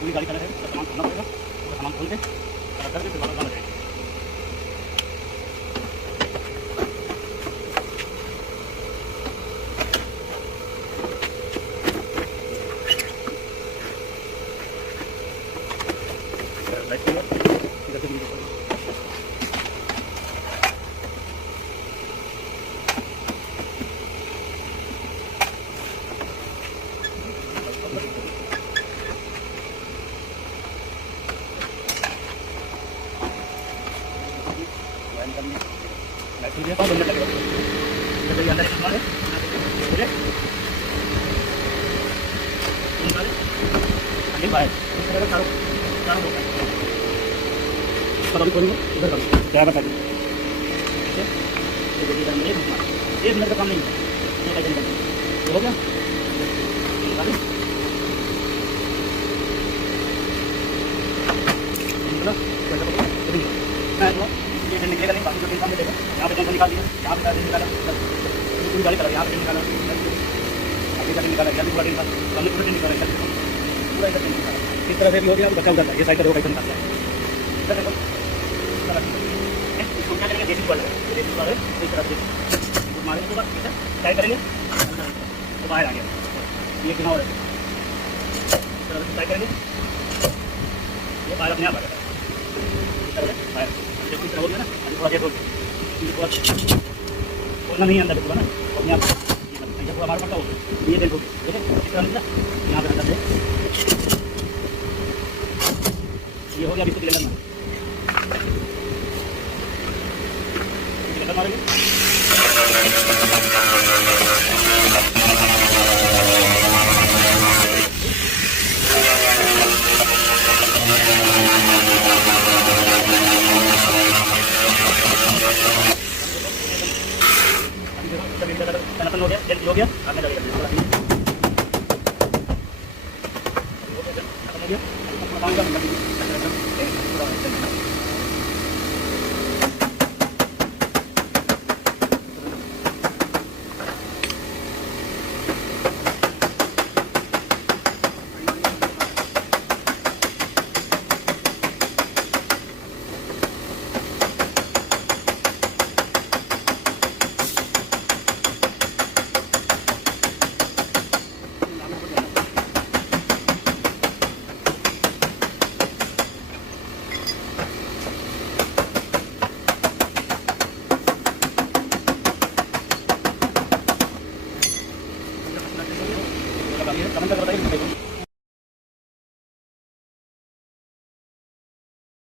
पूरी गाड़ी कलर है, उसका सामान खोलना पड़ेगा, पूरा सामान खोल के कलर करके फिर वापस डालना पड़ेगा। लाइट क्लियर, इधर से भी लाइट खुल गया, और अंदर लगेगा, जब ये अंदर सामान है पूरे आगे बाहर इस तरह का चारों चारों होता है। इसका अभी खोलूँगा, इधर करूँ क्या बता दूँ, ये देखिए इधर में 1 मिनट का काम नहीं है, ये कैसे निकल हो गया ये डेंट निकलेगा नहीं, बाकी जो डेंट काम मिलेगा यहाँ पे डेंट निकाल दिया, यहाँ पे डेंट निकाला, पूरी गाड़ी कलर यहाँ पे डेंट निकाला, आगे का डेंट निकाला, यहाँ भी पूरा डेंट निकाला, सामने पूरा डेंट निकाला, पूरा इधर डेंट निकाला। इस तरह से भी हो गया, बचा उधर है, ये साइड का देखो कैसे निकालता है, इधर देखो इसको क्या करेंगे, देसी वाला है, देसी वाला है, इस तरह से मारेंगे तो बस साइड करेंगे तो बाहर आ गया, ये कितना और है, इस तरह से साइड करेंगे ये बाहर अपने आप आ जाता है, इस तरह से बाहर जब इस तरह हो गया ना, अभी थोड़ा देर हो गया, खोलना नहीं अंदर पूरा ना, अपने आप ये पूरा मार पड़ता हो, ये देखो ठीक है, इस तरह निकला यहाँ पे अंदर से ये हो गया, अभी इसको सिलेंडर मारेंगे कनेक्शन हो गया, जल्दी हो गया, आगे चलेगा हो गया, अपना काम का कमेंट करके बताइए।